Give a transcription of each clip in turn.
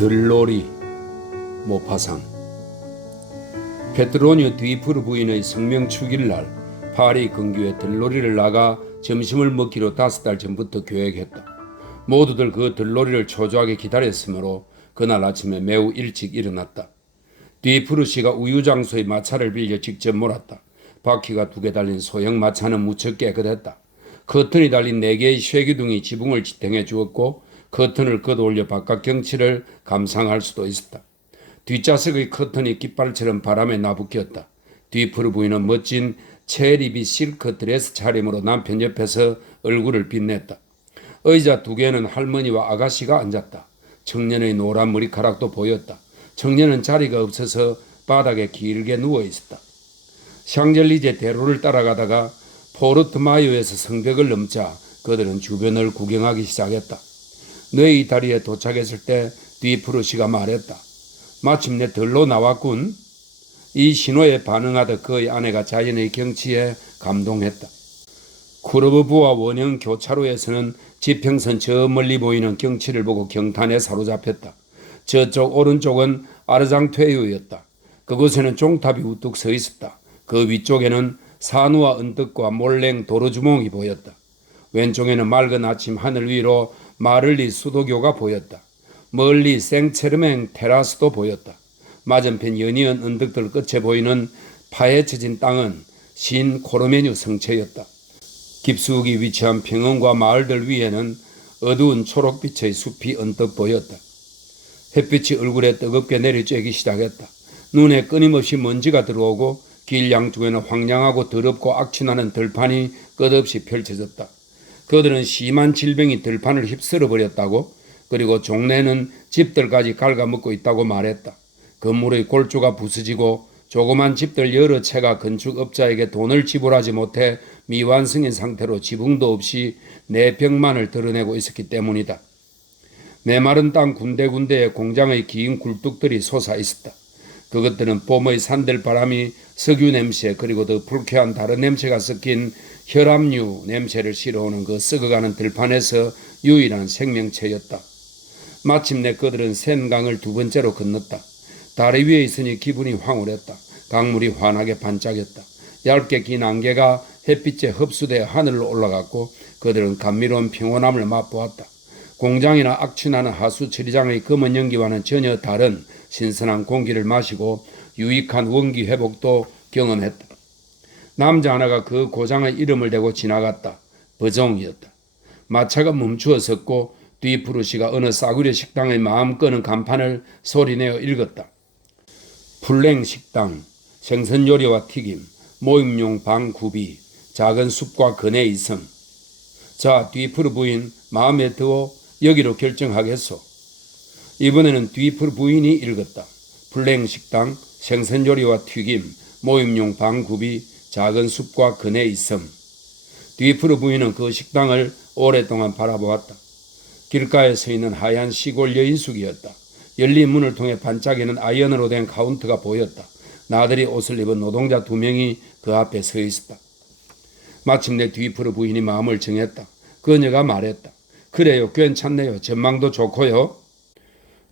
들놀이 모파상. 페트로니오 디프르 부인의 성명 축일날 파리 근교에 들놀이를 나가 점심을 먹기로 5달 전부터 계획했다. 모두들 그 들놀이를 초조하게 기다렸으므로 그날 아침에 매우 일찍 일어났다. 디프르 씨가 우유장소의 마차를 빌려 직접 몰았다. 바퀴가 2개 달린 소형 마차는 무척 깨끗했다. 커튼이 달린 4개의 쇠기둥이 지붕을 지탱해 주었고 커튼을 걷어올려 바깥 경치를 감상할 수도 있었다. 뒷좌석의 커튼이 깃발처럼 바람에 나부꼈다. 디프르 부인은 멋진 체리빛 실크 드레스 차림으로 남편 옆에서 얼굴을 빛냈다. 의자 2개는 할머니와 아가씨가 앉았다. 청년의 노란 머리카락도 보였다. 청년은 자리가 없어서 바닥에 길게 누워 있었다. 샹젤리제 대로를 따라가다가 포르트마이오에서 성벽을 넘자 그들은 주변을 구경하기 시작했다. 뇌의 다리에 도착했을 때 디프르 씨가 말했다. 마침내 들로 나왔군. 이 신호에 반응하듯 그의 아내가 자연의 경치에 감동했다. 쿠르브부와 원형 교차로에서는 지평선 저 멀리 보이는 경치를 보고 경탄에 사로잡혔다. 저쪽 오른쪽은 아르장퇴유였다. 그곳에는 종탑이 우뚝 서 있었다. 그 위쪽에는 산우와 언덕과 몰랭 도로주몽이 보였다. 왼쪽에는 맑은 아침 하늘 위로 마를리 수도교가 보였다. 멀리 생체르맹 테라스도 보였다. 맞은편 연이은 언덕들 끝에 보이는 파헤쳐진 땅은 신 코르메뉴 성체였다. 깊숙이 위치한 평원과 마을들 위에는 어두운 초록빛의 숲이 언뜻 보였다. 햇빛이 얼굴에 뜨겁게 내리쬐기 시작했다. 눈에 끊임없이 먼지가 들어오고 길 양쪽에는 황량하고 더럽고 악취나는 들판이 끝없이 펼쳐졌다. 그들은 심한 질병이 들판을 휩쓸어 버렸다고, 그리고 종래는 집들까지 갉아먹고 있다고 말했다. 건물의 골조가 부서지고 조그만 집들 여러 채가 건축업자에게 돈을 지불하지 못해 미완성인 상태로 지붕도 없이 내벽만을 드러내고 있었기 때문이다. 메마른 땅 군데군데에 공장의 긴 굴뚝들이 솟아 있었다. 그것들은 봄의 산들바람이 석유 냄새 그리고 더 불쾌한 다른 냄새가 섞인 혈압류 냄새를 실어오는 그 썩어가는 들판에서 유일한 생명체였다. 마침내 그들은 센강을 2번째로 건넜다. 다리 위에 있으니 기분이 황홀했다. 강물이 환하게 반짝였다. 얇게 긴 안개가 햇빛에 흡수되어 하늘로 올라갔고 그들은 감미로운 평온함을 맛보았다. 공장이나 악취나는 하수 처리장의 검은 연기와는 전혀 다른 신선한 공기를 마시고 유익한 원기 회복도 경험했다. 남자 하나가 그 고장의 이름을 대고 지나갔다. 버종이었다. 마차가 멈추어 섰고 디프르 씨가 어느 싸구려 식당의 마음 끄는 간판을 소리내어 읽었다. 풀랭 식당, 생선 요리와 튀김, 모임용 방 구비, 작은 숲과 그네 있음. 자, 디프르 부인 마음에 들어 여기로 결정하겠소. 이번에는 디프르 부인이 읽었다. 풀랭 식당, 생선 요리와 튀김, 모임용 방 구비, 작은 숲과 그네 있음. 디프르 부인은 그 식당을 오랫동안 바라보았다. 길가에 서 있는 하얀 시골 여인숙이었다. 열린 문을 통해 반짝이는 아이언으로 된 카운터가 보였다. 나들이 옷을 입은 노동자 2명이 그 앞에 서 있었다. 마침내 디프르 부인이 마음을 정했다. 그녀가 말했다. 그래요, 괜찮네요. 전망도 좋고요.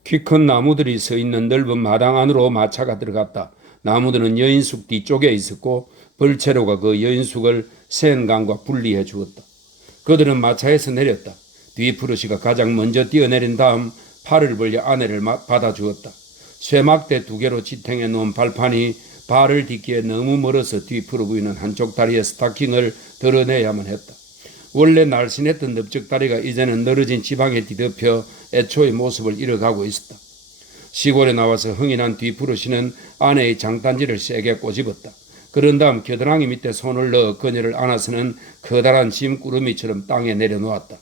키 큰 나무들이 서 있는 넓은 마당 안으로 마차가 들어갔다. 나무들은 여인숙 뒤쪽에 있었고 벌채로가 그 여인숙을 센강과 분리해 주었다. 그들은 마차에서 내렸다. 디프르 씨가 가장 먼저 뛰어내린 다음 팔을 벌려 아내를 받아주었다. 쇠막대 2개로 지탱해 놓은 발판이 발을 딛기에 너무 멀어서 디프르 부인은 한쪽 다리에 스타킹을 드러내야만 했다. 원래 날씬했던 넓적다리가 이제는 늘어진 지방에 뒤덮여 애초의 모습을 잃어가고 있었다. 시골에 나와서 흥이 난 디프르 씨는 아내의 장단지를 세게 꼬집었다. 그런 다음 겨드랑이 밑에 손을 넣어 그녀를 안아서는 커다란 짐꾸러미처럼 땅에 내려놓았다.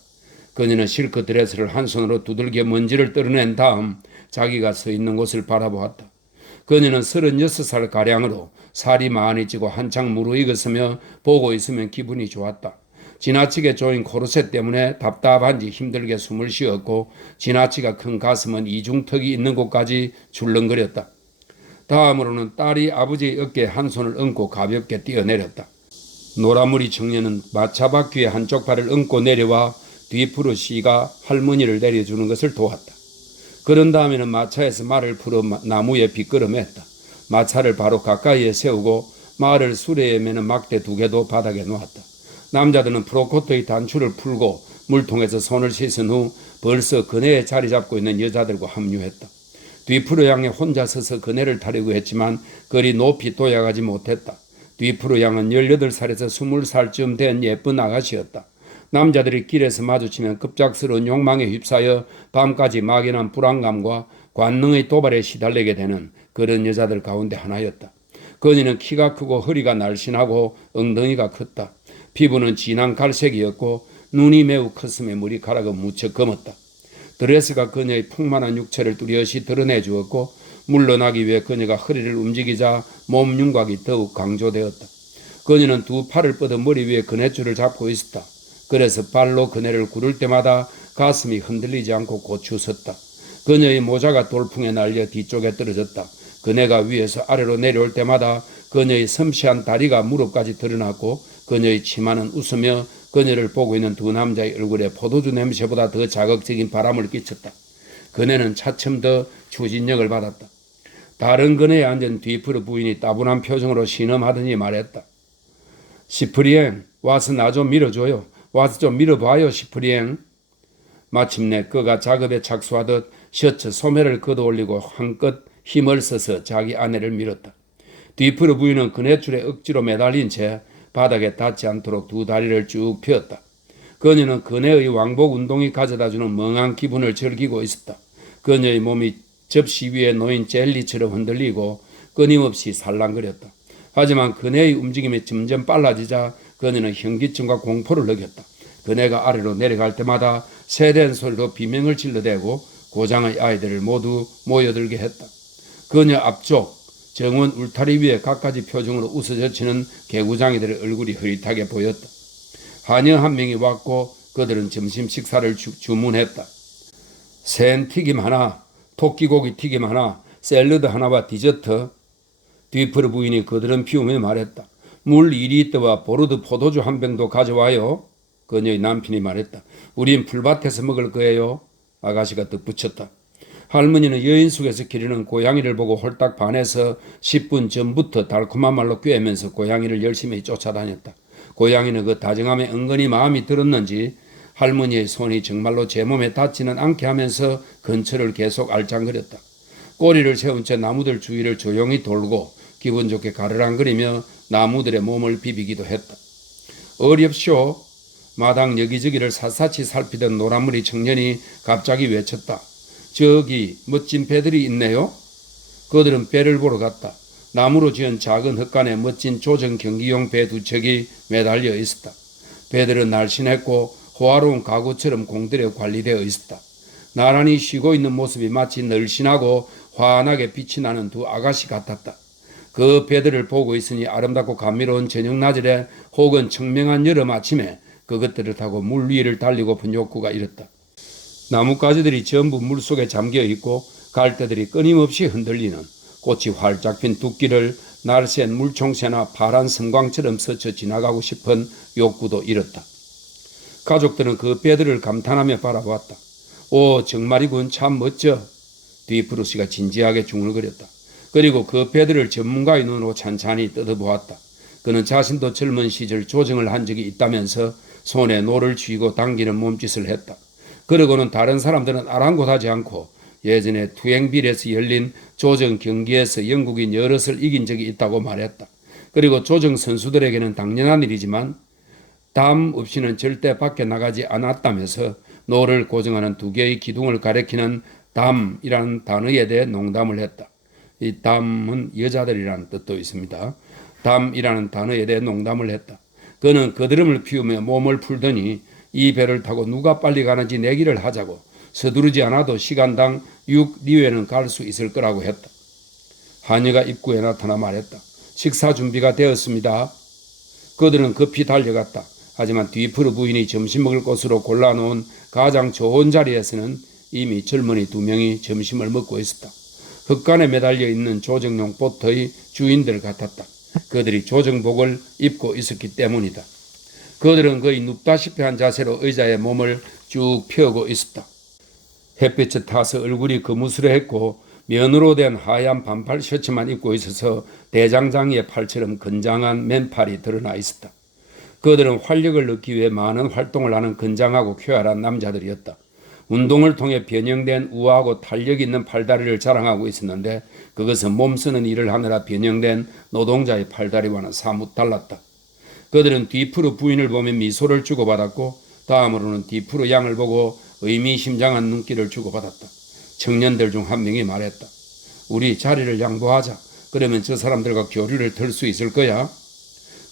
그녀는 실크 드레스를 한 손으로 두들겨 먼지를 떨어낸 다음 자기가 서 있는 곳을 바라보았다. 그녀는 36살 가량으로 살이 많이 찌고 한창 무르익었으며 보고 있으면 기분이 좋았다. 지나치게 조인 코르셋 때문에 답답한지 힘들게 숨을 쉬었고 지나치게 큰 가슴은 이중턱이 있는 곳까지 출렁거렸다. 다음으로는 딸이 아버지의 어깨에 한 손을 얹고 가볍게 뛰어내렸다. 노라무리 청년은 마차 바퀴의 한쪽 발을 얹고 내려와 디프르 씨가 할머니를 내려주는 것을 도왔다. 그런 다음에는 마차에서 말을 풀어 나무에 빗걸음했다. 마차를 바로 가까이에 세우고 말을 수레에 매는 막대 2개도 바닥에 놓았다. 남자들은 프로코트의 단추를 풀고 물통에서 손을 씻은 후 벌써 그네에 자리 잡고 있는 여자들과 합류했다. 뒤프로 양에 혼자 서서 그네를 타려고 했지만 그리 높이 도약하지 못했다. 뒤프로 양은 18살에서 20살쯤 된 예쁜 아가씨였다. 남자들이 길에서 마주치면 급작스러운 욕망에 휩싸여 밤까지 막연한 불안감과 관능의 도발에 시달리게 되는 그런 여자들 가운데 하나였다. 그녀는 키가 크고 허리가 날씬하고 엉덩이가 컸다. 피부는 진한 갈색이었고 눈이 매우 컸음에 머리카락은 무척 검었다. 드레스가 그녀의 풍만한 육체를 뚜렷이 드러내 주었고 물러나기 위해 그녀가 허리를 움직이자 몸 윤곽이 더욱 강조되었다. 그녀는 2 팔을 뻗어 머리 위에 그네줄을 잡고 있었다. 그래서 발로 그네를 구를 때마다 가슴이 흔들리지 않고 고추 섰다. 그녀의 모자가 돌풍에 날려 뒤쪽에 떨어졌다. 그네가 위에서 아래로 내려올 때마다 그녀의 섬시한 다리가 무릎까지 드러났고 그녀의 치마는 웃으며 그녀를 보고 있는 2 남자의 얼굴에 포도주 냄새보다 더 자극적인 바람을 끼쳤다. 그네는 차츰 더 추진력을 받았다. 다른 그네에 앉은 뒤프로 부인이 따분한 표정으로 신음하더니 말했다. 시프리엥, 와서 나 좀 밀어줘요. 와서 좀 밀어봐요, 시프리엥. 마침내 그가 작업에 착수하듯 셔츠 소매를 걷어올리고 한껏 힘을 써서 자기 아내를 밀었다. 뒤프로 부인은 그네줄에 억지로 매달린 채 바닥에 닿지 않도록 2 다리를 쭉 펴었다. 그녀는 그네의 왕복 운동이 가져다주는 멍한 기분을 즐기고 있었다. 그녀의 몸이 접시 위에 놓인 젤리처럼 흔들리고 끊임없이 살랑거렸다. 하지만 그네의 움직임이 점점 빨라지자 그녀는 현기증과 공포를 느꼈다. 그네가 아래로 내려갈 때마다 세댄 소리로 비명을 질러대고 고장의 아이들을 모두 모여들게 했다. 그녀 앞쪽 정원 울타리 위에 갖가지 표정으로 웃어젖히는 개구장이들의 얼굴이 흐릿하게 보였다. 하녀 1명이 왔고 그들은 점심 식사를 주문했다. 샌 튀김 하나, 토끼고기 튀김 하나, 샐러드 하나와 디저트. 뒤프로 부인이 그들은 피우며 말했다. 물 2리터와 보르드 포도주 1병도 가져와요. 그녀의 남편이 말했다. 우린 풀밭에서 먹을 거예요. 아가씨가 덧붙였다. 할머니는 여인숙에서 기르는 고양이를 보고 홀딱 반해서 10분 전부터 달콤한 말로 꿰면서 고양이를 열심히 쫓아다녔다. 고양이는 그 다정함에 은근히 마음이 들었는지 할머니의 손이 정말로 제 몸에 닿지는 않게 하면서 근처를 계속 알짱거렸다. 꼬리를 세운 채 나무들 주위를 조용히 돌고 기분 좋게 가르랑거리며 나무들의 몸을 비비기도 했다. 어렵쇼. 마당 여기저기를 샅샅이 살피던 노란머리 청년이 갑자기 외쳤다. 저기 멋진 배들이 있네요. 그들은 배를 보러 갔다. 나무로 지은 작은 흙간에 멋진 조정 경기용 배 2척이 매달려 있었다. 배들은 날씬했고 호화로운 가구처럼 공들여 관리되어 있었다. 나란히 쉬고 있는 모습이 마치 늘씬하고 환하게 빛이 나는 2 아가씨 같았다. 그 배들을 보고 있으니 아름답고 감미로운 저녁나절에 혹은 청명한 여름 아침에 그것들을 타고 물 위를 달리고픈 욕구가 일었다. 나뭇가지들이 전부 물속에 잠겨있고 갈대들이 끊임없이 흔들리는 꽃이 활짝 핀 둑길을 날쌘 물총새나 파란 섬광처럼 스쳐 지나가고 싶은 욕구도 일었다. 가족들은 그 배들을 감탄하며 바라보았다. 오, 정말이군, 참 멋져. 뒤프루시가 진지하게 중얼거렸다. 그리고 그 배들을 전문가의 눈으로 찬찬히 뜯어보았다. 그는 자신도 젊은 시절 조정을 한 적이 있다면서 손에 노를 쥐고 당기는 몸짓을 했다. 그러고는 다른 사람들은 아랑곳하지 않고 예전에 투행빌에서 열린 조정 경기에서 영국인 여럿을 이긴 적이 있다고 말했다. 그리고 조정 선수들에게는 당연한 일이지만 담 없이는 절대 밖에 나가지 않았다면서 노를 고정하는 2개의 기둥을 가리키는 담이라는 단어에 대해 농담을 했다. 이 담은 여자들이라는 뜻도 있습니다. 담이라는 단어에 대해 농담을 했다. 그는 거드름을 피우며 몸을 풀더니 이 배를 타고 누가 빨리 가는지 내기를 하자고 서두르지 않아도 시간당 6리웨는 갈 수 있을 거라고 했다. 하녀가 입구에 나타나 말했다. 식사 준비가 되었습니다. 그들은 급히 달려갔다. 하지만 뒤프로 부인이 점심 먹을 곳으로 골라놓은 가장 좋은 자리에서는 이미 젊은이 2명이 점심을 먹고 있었다. 흙간에 매달려 있는 조정용 보트의 주인들 같았다. 그들이 조정복을 입고 있었기 때문이다. 그들은 거의 눕다시피 한 자세로 의자에 몸을 쭉 펴고 있었다. 햇빛에 타서 얼굴이 거무스레했고 면으로 된 하얀 반팔 셔츠만 입고 있어서 대장장이의 팔처럼 건장한 맨팔이 드러나 있었다. 그들은 활력을 얻기 위해 많은 활동을 하는 건장하고 쾌활한 남자들이었다. 운동을 통해 변형된 우아하고 탄력 있는 팔다리를 자랑하고 있었는데 그것은 몸 쓰는 일을 하느라 변형된 노동자의 팔다리와는 사뭇 달랐다. 그들은 디프로 부인을 보며 미소를 주고받았고 다음으로는 디프로 양을 보고 의미심장한 눈길을 주고받았다. 청년들 중 한 명이 말했다. 우리 자리를 양보하자. 그러면 저 사람들과 교류를 들 수 있을 거야.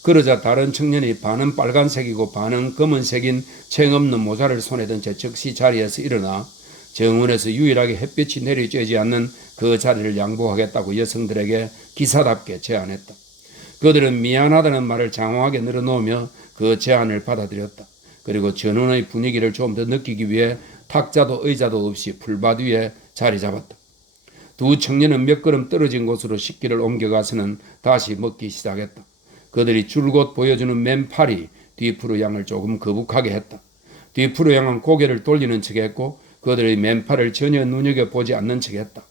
그러자 다른 청년이 반은 빨간색이고 반은 검은색인 챙 없는 모자를 손에 든 채 즉시 자리에서 일어나 정원에서 유일하게 햇빛이 내리쬐지 않는 그 자리를 양보하겠다고 여성들에게 기사답게 제안했다. 그들은 미안하다는 말을 장황하게 늘어놓으며 그 제안을 받아들였다. 그리고 전원의 분위기를 좀 더 느끼기 위해 탁자도 의자도 없이 풀밭 위에 자리 잡았다. 두 청년은 몇 걸음 떨어진 곳으로 식기를 옮겨가서는 다시 먹기 시작했다. 그들이 줄곧 보여주는 맨팔이 뒤프로 양을 조금 거북하게 했다. 뒤프로 양은 고개를 돌리는 척했고 그들의 맨팔을 전혀 눈여겨보지 않는 척했다.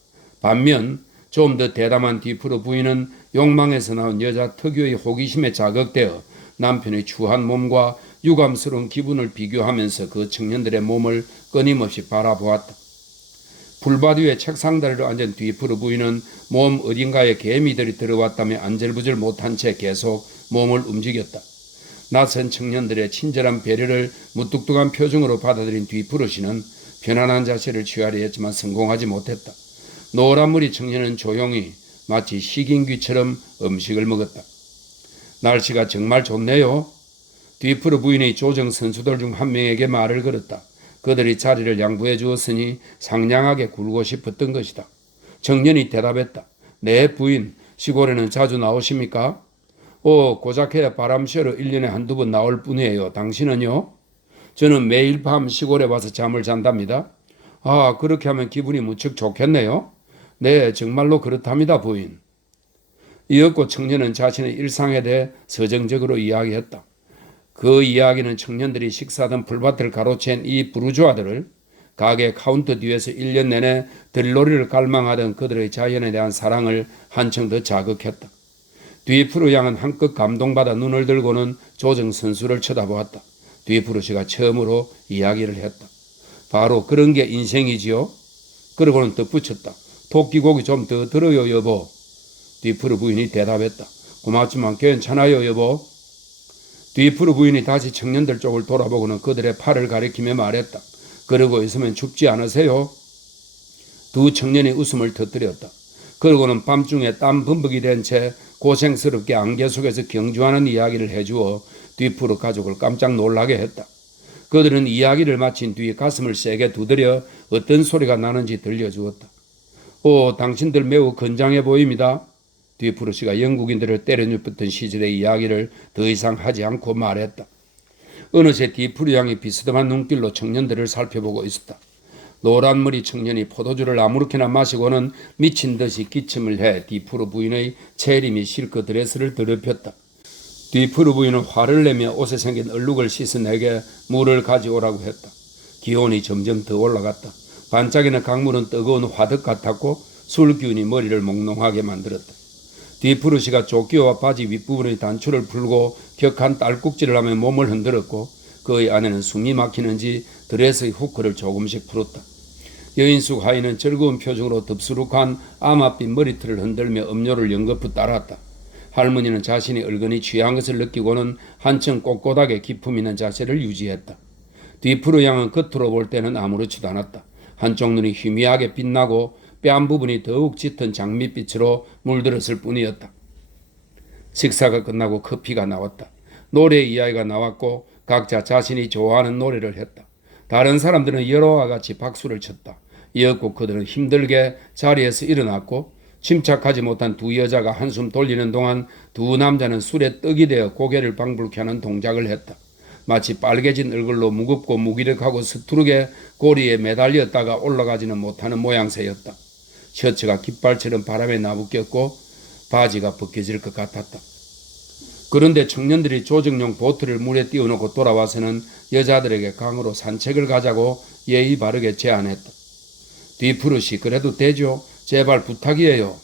반면 좀 더 대담한 뒤프로 부인은 욕망에서 나온 여자 특유의 호기심에 자극되어 남편의 추한 몸과 유감스러운 기분을 비교하면서 그 청년들의 몸을 끊임없이 바라보았다. 풀밭 위에 책상 다리로 앉은 뒤프로 부인은 몸 어딘가에 개미들이 들어왔다며 안절부절 못한 채 계속 몸을 움직였다. 낯선 청년들의 친절한 배려를 무뚝뚝한 표정으로 받아들인 뒤프로 씨는 편안한 자세를 취하려 했지만 성공하지 못했다. 노란머리 청년은 조용히 마치 식인귀처럼 음식을 먹었다. 날씨가 정말 좋네요. 뒤프로 부인의 조정 선수들 중 한 명에게 말을 걸었다. 그들이 자리를 양보해 주었으니 상냥하게 굴고 싶었던 것이다. 청년이 대답했다. 네 부인, 시골에는 자주 나오십니까? 고작해야 바람 쐬러 1년에 한두 번 나올 뿐이에요. 당신은요? 저는 매일 밤 시골에 와서 잠을 잔답니다. 아, 그렇게 하면 기분이 무척 좋겠네요. 네, 정말로 그렇답니다, 부인. 이었고 청년은 자신의 일상에 대해 서정적으로 이야기했다. 그 이야기는 청년들이 식사하던 풀밭을 가로챈 이 부르주아들을 가게 카운터 뒤에서 1년 내내 들놀이를 갈망하던 그들의 자연에 대한 사랑을 한층 더 자극했다. 뒤프로 양은 한껏 감동받아 눈을 들고는 조정 선수를 쳐다보았다. 뒤프로 씨가 처음으로 이야기를 했다. 바로 그런 게 인생이지요. 그러고는 덧붙였다. 토끼고기 좀 더 들어요 여보. 뒤프로 부인이 대답했다. 고맙지만 괜찮아요 여보. 뒤프로 부인이 다시 청년들 쪽을 돌아보고는 그들의 팔을 가리키며 말했다. 그러고 있으면 춥지 않으세요? 두 청년이 웃음을 터뜨렸다. 그러고는 밤중에 땀 범벅이 된 채 고생스럽게 안개 속에서 경주하는 이야기를 해주어 뒤프로 가족을 깜짝 놀라게 했다. 그들은 이야기를 마친 뒤 가슴을 세게 두드려 어떤 소리가 나는지 들려주었다. 당신들 매우 건장해 보입니다. 뒤프로 씨가 영국인들을 때려눕혔던 시절의 이야기를 더 이상 하지 않고 말했다. 어느새 뒤프로 양이 비스듬한 눈길로 청년들을 살펴보고 있었다. 노란머리 청년이 포도주를 아무렇게나 마시고는 미친 듯이 기침을 해 뒤프로 부인의 체림이 실크 드레스를 더럽혔다. 뒤프로 부인은 화를 내며 옷에 생긴 얼룩을 씻어내게 물을 가져오라고 했다. 기온이 점점 더 올라갔다. 반짝이는 강물은 뜨거운 화덕 같았고 술 기운이 머리를 몽롱하게 만들었다. 뒤프로 씨가 조끼와 바지 윗부분의 단추를 풀고 격한 딸꾹질을 하며 몸을 흔들었고 그의 아내는 숨이 막히는지 드레스의 후크를 조금씩 풀었다. 여인숙 하인은 즐거운 표정으로 덥수룩한 아마빛 머리털을 흔들며 음료를 연거푸 따랐다. 할머니는 자신이 얼근히 취한 것을 느끼고는 한층 꼿꼿하게 기품 있는 자세를 유지했다. 뒤프로 양은 겉으로 볼 때는 아무렇지도 않았다. 한쪽 눈이 희미하게 빛나고 뺨 부분이 더욱 짙은 장밋빛으로 물들었을 뿐이었다. 식사가 끝나고 커피가 나왔다. 노래 이야기가 나왔고 각자 자신이 좋아하는 노래를 했다. 다른 사람들은 여러와 같이 박수를 쳤다. 이었고 그들은 힘들게 자리에서 일어났고 침착하지 못한 두 여자가 한숨 돌리는 동안 두 남자는 술에 떡이 되어 고개를 방불케 하는 동작을 했다. 마치 빨개진 얼굴로 무겁고 무기력하고 서투르게 고리에 매달렸다가 올라가지는 못하는 모양새였다. 셔츠가 깃발처럼 바람에 나부꼈고 바지가 벗겨질 것 같았다. 그런데 청년들이 조정용 보트를 물에 띄워놓고 돌아와서는 여자들에게 강으로 산책을 가자고 예의 바르게 제안했다. 뒤푸릇이 그래도 되죠. 제발 부탁이에요.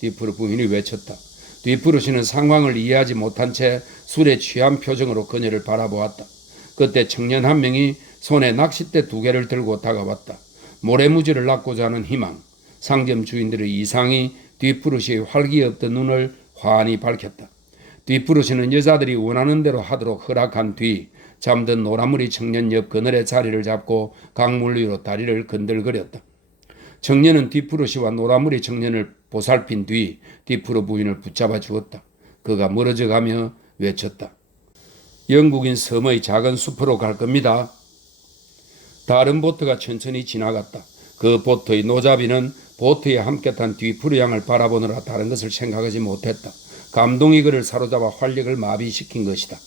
뒤푸릇 부인이 외쳤다. 뒤푸릇이는 상황을 이해하지 못한 채 술에 취한 표정으로 그녀를 바라보았다. 그때 청년 한 명이 손에 낚싯대 2개를 들고 다가왔다. 모래무지를 낚고자 하는 희망. 상점 주인들의 이상이 뒤푸릇이의 활기 없던 눈을 환히 밝혔다. 뒤푸릇이는 여자들이 원하는 대로 하도록 허락한 뒤 잠든 노란머리 청년 옆 그늘의 자리를 잡고 강물 위로 다리를 건들거렸다. 청년은 뒤푸릇이와 노란머리 청년을 보살핀 뒤 뒤푸릇 부인을 붙잡아 주었다. 그가 멀어져 가며 외쳤다. 영국인 섬의 작은 숲으로 갈 겁니다. 다른 보트가 천천히 지나갔다. 그 보트의 노자비는 보트에 함께 탄 뒤푸릇 양을 바라보느라 다른 것을 생각하지 못했다. 감동이 그를 사로잡아 활력을 마비시킨 것이다.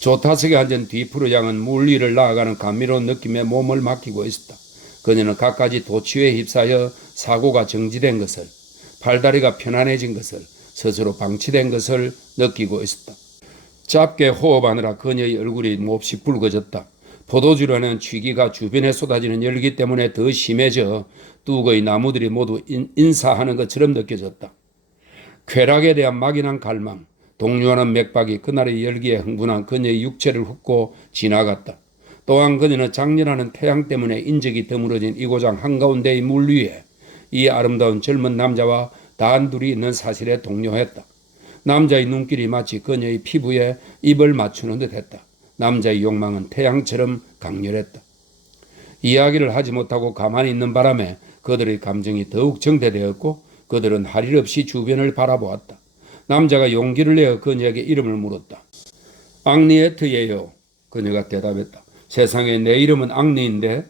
조타석에 앉은 뒤푸릇 양은 물 위를 나아가는 감미로운 느낌에 몸을 맡기고 있었다. 그녀는 갖가지 도취에 휩싸여 사고가 정지된 것을, 팔다리가 편안해진 것을, 스스로 방치된 것을 느끼고 있었다. 짧게 호흡하느라 그녀의 얼굴이 몹시 붉어졌다. 포도주라는 취기가 주변에 쏟아지는 열기 때문에 더 심해져 뚝의 나무들이 모두 인사하는 것처럼 느껴졌다. 쾌락에 대한 막연한 갈망, 동요하는 맥박이 그날의 열기에 흥분한 그녀의 육체를 훑고 지나갔다. 또한 그녀는 장렬하는 태양 때문에 인적이 드물어진 이고장 한가운데의 물 위에 이 아름다운 젊은 남자와 단둘이 있는 사실에 동요했다. 남자의 눈길이 마치 그녀의 피부에 입을 맞추는 듯 했다. 남자의 욕망은 태양처럼 강렬했다. 이야기를 하지 못하고 가만히 있는 바람에 그들의 감정이 더욱 정대되었고 그들은 할 일 없이 주변을 바라보았다. 남자가 용기를 내어 그녀에게 이름을 물었다. 앙리에트예요. 그녀가 대답했다. 세상에 내 이름은 앙리인데.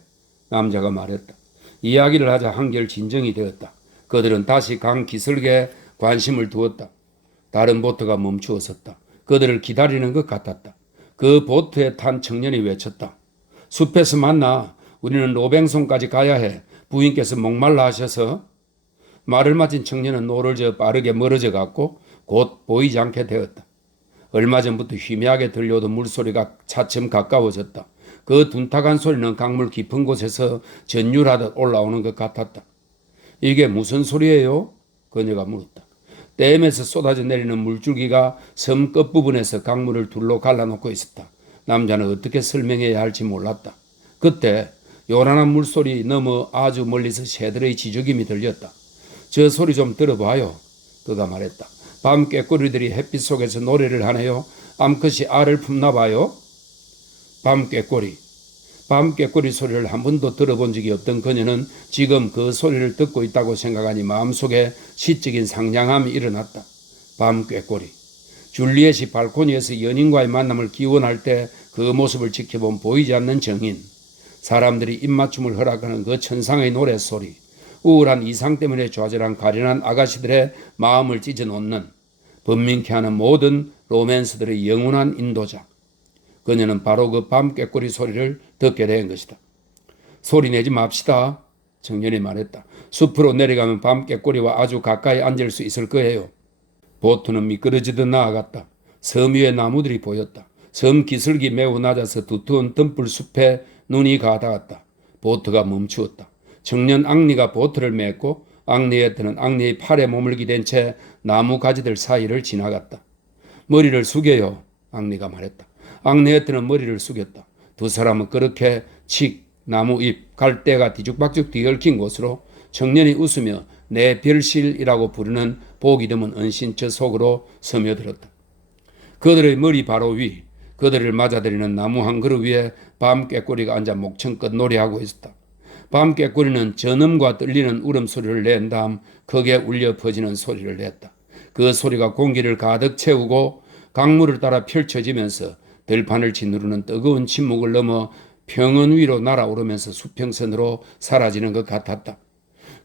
남자가 말했다. 이야기를 하자 한결 진정이 되었다. 그들은 다시 강 기슭에 관심을 두었다. 다른 보트가 멈추어 섰다. 그들을 기다리는 것 같았다. 그 보트에 탄 청년이 외쳤다. 숲에서 만나. 우리는 로뱅송까지 가야 해. 부인께서 목말라 하셔서. 말을 마친 청년은 노를 저어 빠르게 멀어져 갔고 곧 보이지 않게 되었다. 얼마 전부터 희미하게 들려오던 물소리가 차츰 가까워졌다. 그 둔탁한 소리는 강물 깊은 곳에서 전율하듯 올라오는 것 같았다. 이게 무슨 소리예요? 그녀가 물었다. 댐에서 쏟아져 내리는 물줄기가 섬 끝부분에서 강물을 둘로 갈라놓고 있었다. 남자는 어떻게 설명해야 할지 몰랐다. 그때 요란한 물소리 너머 아주 멀리서 새들의 지저귀이 들렸다. 저 소리 좀 들어봐요. 그가 말했다. 밤 꾀꼬리들이 햇빛 속에서 노래를 하네요. 암컷이 알을 품나 봐요. 밤 꾀꼬리 소리를 한 번도 들어본 적이 없던 그녀는 지금 그 소리를 듣고 있다고 생각하니 마음속에 시적인 상냥함이 일어났다. 밤 꾀꼬리. 줄리엣이 발코니에서 연인과의 만남을 기원할 때 그 모습을 지켜본 보이지 않는 정인. 사람들이 입맞춤을 허락하는 그 천상의 노랫소리. 우울한 이상 때문에 좌절한 가련한 아가씨들의 마음을 찢어놓는 번민케 하는 모든 로맨스들의 영원한 인도자. 그녀는 바로 그 밤 꾀꼬리 소리를 듣게 된 것이다. 소리 내지 맙시다. 청년이 말했다. 숲으로 내려가면 밤 꾀꼬리와 아주 가까이 앉을 수 있을 거예요. 보트는 미끄러지듯 나아갔다. 섬 위에 나무들이 보였다. 섬 기슭이 매우 낮아서 두터운 덤불 숲에 눈이 가닿았다. 보트가 멈추었다. 청년 앙리가 보트를 메고 앙리에트는 앙리의 팔에 몸을 기댄 채 나무 가지들 사이를 지나갔다. 머리를 숙여요. 앙리가 말했다. 앙리에트는 머리를 숙였다. 두 사람은 그렇게 나무 잎, 갈대가 뒤죽박죽 뒤얽힌 곳으로 청년이 웃으며 내 별실이라고 부르는 보기 드문 은신처 속으로 스며들었다. 그들의 머리 바로 위, 그들을 맞아들이는 나무 한 그루 위에 밤 꾀꼬리가 앉아 목청껏 노래하고 있었다. 밤 꾀꼬리는 전음과 떨리는 울음소리를 낸 다음 크게 울려 퍼지는 소리를 냈다. 그 소리가 공기를 가득 채우고 강물을 따라 펼쳐지면서 들판을 짓누르는 뜨거운 침묵을 넘어 평원 위로 날아오르면서 수평선으로 사라지는 것 같았다.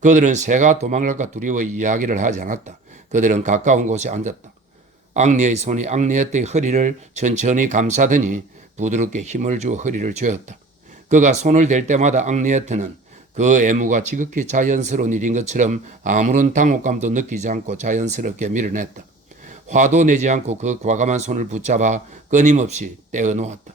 그들은 새가 도망갈까 두려워 이야기를 하지 않았다. 그들은 가까운 곳에 앉았다. 앙리의 손이 앙리에트의 허리를 천천히 감싸더니 부드럽게 힘을 주어 허리를 쥐었다. 그가 손을 댈 때마다 앙리에트는 그 애무가 지극히 자연스러운 일인 것처럼 아무런 당혹감도 느끼지 않고 자연스럽게 밀어냈다. 화도 내지 않고 그 과감한 손을 붙잡아 끊임없이 떼어놓았다.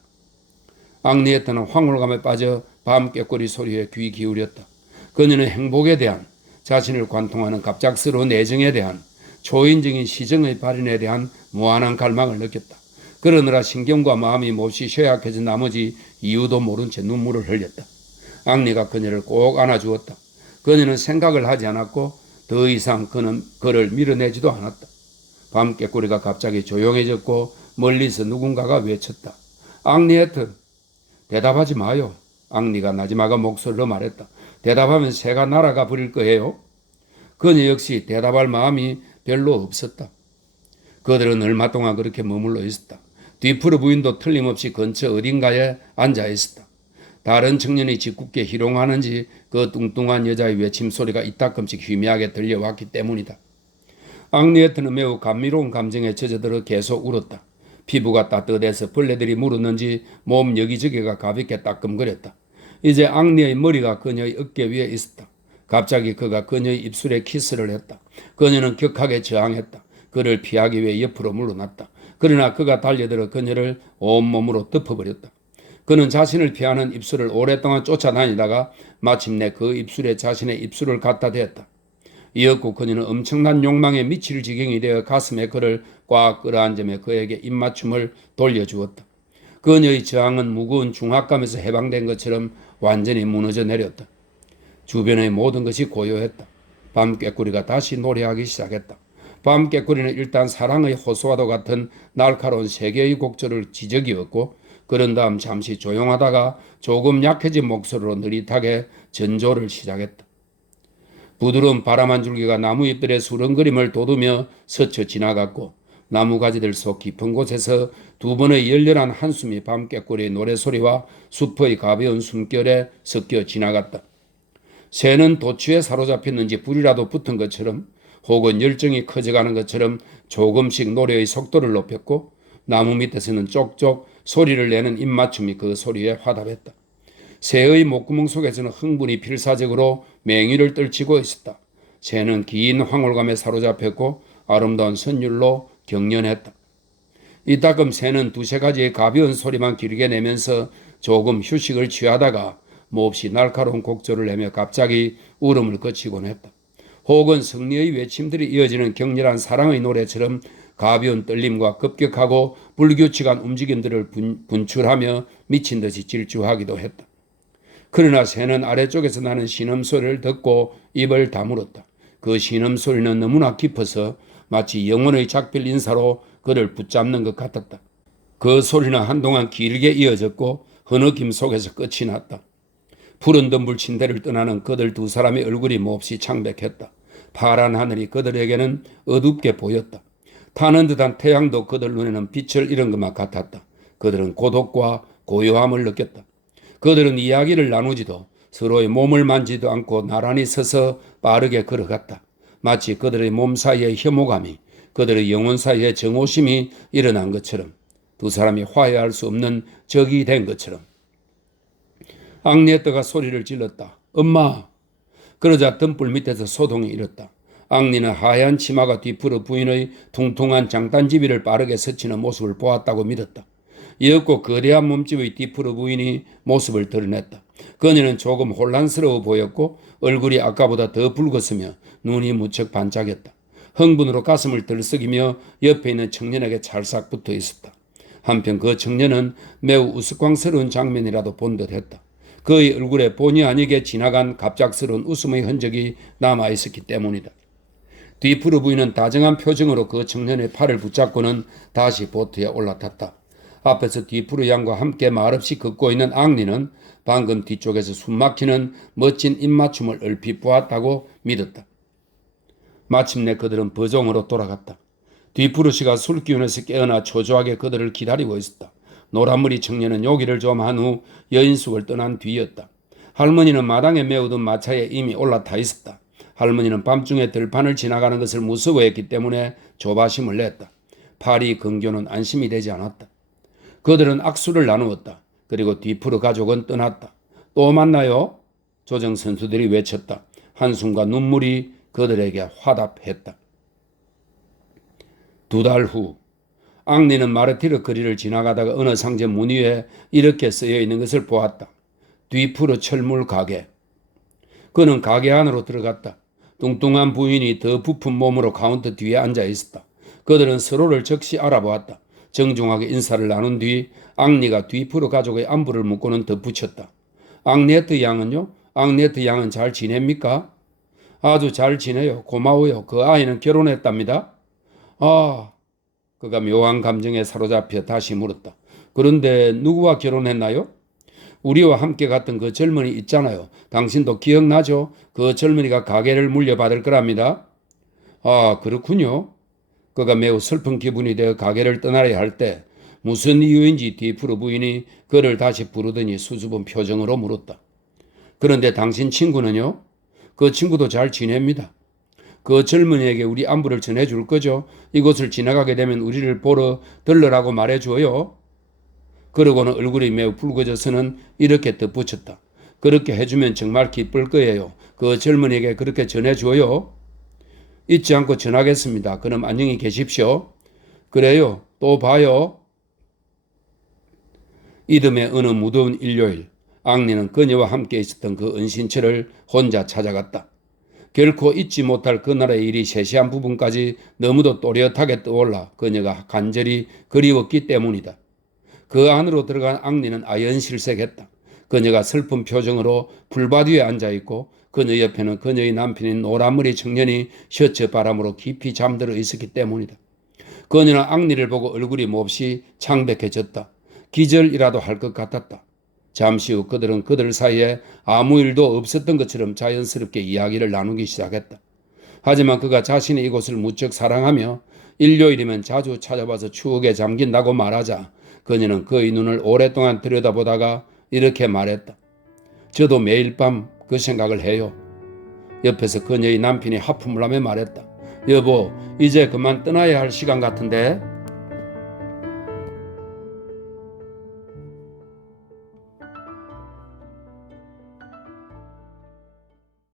앙리에트는 황홀감에 빠져 밤 꾀꼬리 소리에 귀 기울였다. 그녀는 행복에 대한 자신을 관통하는 갑작스러운 애정에 대한 초인적인 시정의 발현에 대한 무한한 갈망을 느꼈다. 그러느라 신경과 마음이 몹시 쇠약해진 나머지 이유도 모른 채 눈물을 흘렸다. 앙리가 그녀를 꼭 안아주었다. 그녀는 생각을 하지 않았고 더 이상 그를 밀어내지도 않았다. 밤깨꼬리가 갑자기 조용해졌고 멀리서 누군가가 외쳤다. 앙리에트, 대답하지 마요. 앙리가 나지막한 목소리로 말했다. 대답하면 새가 날아가 버릴 거예요. 그녀 역시 대답할 마음이 별로 없었다. 그들은 얼마 동안 그렇게 머물러 있었다. 뒤프로 부인도 틀림없이 근처 어딘가에 앉아 있었다. 다른 청년이 짓궂게 희롱하는지 그 뚱뚱한 여자의 외침소리가 이따금씩 희미하게 들려왔기 때문이다. 앙리에트는 매우 감미로운 감정에 젖어들어 계속 울었다. 피부가 따뜻해서 벌레들이 물었는지 몸 여기저기가 가볍게 따끔거렸다. 이제 앙리의 머리가 그녀의 어깨 위에 있었다. 갑자기 그가 그녀의 입술에 키스를 했다. 그녀는 격하게 저항했다. 그를 피하기 위해 옆으로 물러났다. 그러나 그가 달려들어 그녀를 온몸으로 덮어버렸다. 그는 자신을 피하는 입술을 오랫동안 쫓아다니다가 마침내 그 입술에 자신의 입술을 갖다 대었다. 이었고 그녀는 엄청난 욕망에 미칠 지경이 되어 가슴에 그를 꽉 끌어안으며 그에게 입맞춤을 돌려주었다. 그녀의 저항은 무거운 중압감에서 해방된 것처럼 완전히 무너져 내렸다. 주변의 모든 것이 고요했다. 밤꾀꼬리가 다시 노래하기 시작했다. 밤꾀꼬리는 일단 사랑의 호소와도 같은 날카로운 세계의 곡절을 지적이었고 그런 다음 잠시 조용하다가 조금 약해진 목소리로 느릿하게 전조를 시작했다. 부드러운 바람 한 줄기가 나무 잎들의 수렁거림을 돋우며 스쳐 지나갔고 나무가지들 속 깊은 곳에서 두 번의 열렬한 한숨이 밤꾀꼬리의 노래소리와 숲의 가벼운 숨결에 섞여 지나갔다. 새는 도취에 사로잡혔는지 불이라도 붙은 것처럼 혹은 열정이 커져가는 것처럼 조금씩 노래의 속도를 높였고 나무 밑에서는 쪽쪽 소리를 내는 입맞춤이 그 소리에 화답했다. 새의 목구멍 속에서는 흥분이 필사적으로 맹위를 떨치고 있었다. 새는 긴 황홀감에 사로잡혔고 아름다운 선율로 경련했다. 이따금 새는 두세 가지의 가벼운 소리만 길게 내면서 조금 휴식을 취하다가 몹시 날카로운 곡절을 내며 갑자기 울음을 거치곤 했다. 혹은 승리의 외침들이 이어지는 격렬한 사랑의 노래처럼 가벼운 떨림과 급격하고 불규칙한 움직임들을 분출하며 미친 듯이 질주하기도 했다. 그러나 새는 아래쪽에서 나는 신음소리를 듣고 입을 다물었다. 그 신음소리는 너무나 깊어서 마치 영혼의 작별 인사로 그를 붙잡는 것 같았다. 그 소리는 한동안 길게 이어졌고 흐느낌 속에서 끝이 났다. 푸른 덤불 침대를 떠나는 그들 두 사람의 얼굴이 몹시 창백했다. 파란 하늘이 그들에게는 어둡게 보였다. 타는 듯한 태양도 그들 눈에는 빛을 잃은 것만 같았다. 그들은 고독과 고요함을 느꼈다. 그들은 이야기를 나누지도 서로의 몸을 만지도 않고 나란히 서서 빠르게 걸어갔다. 마치 그들의 몸 사이에 혐오감이 그들의 영혼 사이에 정오심이 일어난 것처럼 두 사람이 화해할 수 없는 적이 된 것처럼. 앙리에트가 소리를 질렀다. 엄마! 그러자 등불 밑에서 소동이 일었다. 앙리는 하얀 치마가 뒤풀어 부인의 퉁퉁한 장단지비를 빠르게 스치는 모습을 보았다고 믿었다. 이었고 거대한 몸집의 뒤풀어 부인이 모습을 드러냈다. 그녀는 조금 혼란스러워 보였고 얼굴이 아까보다 더 붉었으며 눈이 무척 반짝였다. 흥분으로 가슴을 들썩이며 옆에 있는 청년에게 찰싹 붙어 있었다. 한편 그 청년은 매우 우스꽝스러운 장면이라도 본 듯했다. 그의 얼굴에 본의 아니게 지나간 갑작스러운 웃음의 흔적이 남아있었기 때문이다. 뒤풀어 부인은 다정한 표정으로 그 청년의 팔을 붙잡고는 다시 보트에 올라탔다. 앞에서 뒤풀어 양과 함께 말없이 걷고 있는 앙리는 방금 뒤쪽에서 숨막히는 멋진 입맞춤을 얼핏 보았다고 믿었다. 마침내 그들은 버종으로 돌아갔다. 뒤풀어 씨가 술기운에서 깨어나 초조하게 그들을 기다리고 있었다. 노란머리 청년은 요기를 좀 한 후 여인숙을 떠난 뒤였다. 할머니는 마당에 메우던 마차에 이미 올라타 있었다. 할머니는 밤중에 들판을 지나가는 것을 무서워했기 때문에 조바심을 냈다. 파리 근교는 안심이 되지 않았다. 그들은 악수를 나누었다. 그리고 뒤풀어 가족은 떠났다. 또 만나요? 조정 선수들이 외쳤다. 한숨과 눈물이 그들에게 화답했다. 2달 후 앙리는 마르티르 거리를 지나가다가 어느 상점 문 위에 이렇게 쓰여 있는 것을 보았다. 뒤풀어 철물 가게. 그는 가게 안으로 들어갔다. 뚱뚱한 부인이 더 부푼 몸으로 카운터 뒤에 앉아 있었다. 그들은 서로를 적시 알아보았다. 정중하게 인사를 나눈 뒤 앙리가 뒤풀어 가족의 안부를 묻고는 덧붙였다. 앙리에트 양은요? 앙리에트 양은 잘 지냅니까? 아주 잘 지내요. 고마워요. 그 아이는 결혼했답니다. 아, 그가 묘한 감정에 사로잡혀 다시 물었다. 그런데 누구와 결혼했나요? 우리와 함께 갔던 그 젊은이 있잖아요. 당신도 기억나죠? 그 젊은이가 가게를 물려받을 거랍니다. 아, 그렇군요. 그가 매우 슬픈 기분이 되어 가게를 떠나려 할 때 무슨 이유인지 디프로 부인이 그를 다시 부르더니 수줍은 표정으로 물었다. 그런데 당신 친구는요? 그 친구도 잘 지냅니다. 그 젊은이에게 우리 안부를 전해줄 거죠? 이곳을 지나가게 되면 우리를 보러 들러라고 말해줘요. 그러고는 얼굴이 매우 붉어져서는 이렇게 덧붙였다. 그렇게 해주면 정말 기쁠 거예요. 그 젊은이에게 그렇게 전해줘요. 잊지 않고 전하겠습니다. 그럼 안녕히 계십시오. 그래요. 또 봐요. 이듬해 어느 무더운 일요일, 앙리는 그녀와 함께 있었던 그 은신처를 혼자 찾아갔다. 결코 잊지 못할 그날의 일이 세세한 부분까지 너무도 또렷하게 떠올라 그녀가 간절히 그리웠기 때문이다. 그 안으로 들어간 앙리는 아연실색했다. 그녀가 슬픈 표정으로 풀밭 위에 앉아있고 그녀 옆에는 그녀의 남편인 노란머리 청년이 셔츠 바람으로 깊이 잠들어 있었기 때문이다. 그녀는 앙리를 보고 얼굴이 몹시 창백해졌다. 기절이라도 할 것 같았다. 잠시 후 그들은 그들 사이에 아무 일도 없었던 것처럼 자연스럽게 이야기를 나누기 시작했다. 하지만 그가 자신이 이곳을 무척 사랑하며 일요일이면 자주 찾아와서 추억에 잠긴다고 말하자 그녀는 그의 눈을 오랫동안 들여다보다가 이렇게 말했다. 저도 매일 밤 그 생각을 해요. 옆에서 그녀의 남편이 하품을 하며 말했다. 여보, 이제 그만 떠나야 할 시간 같은데?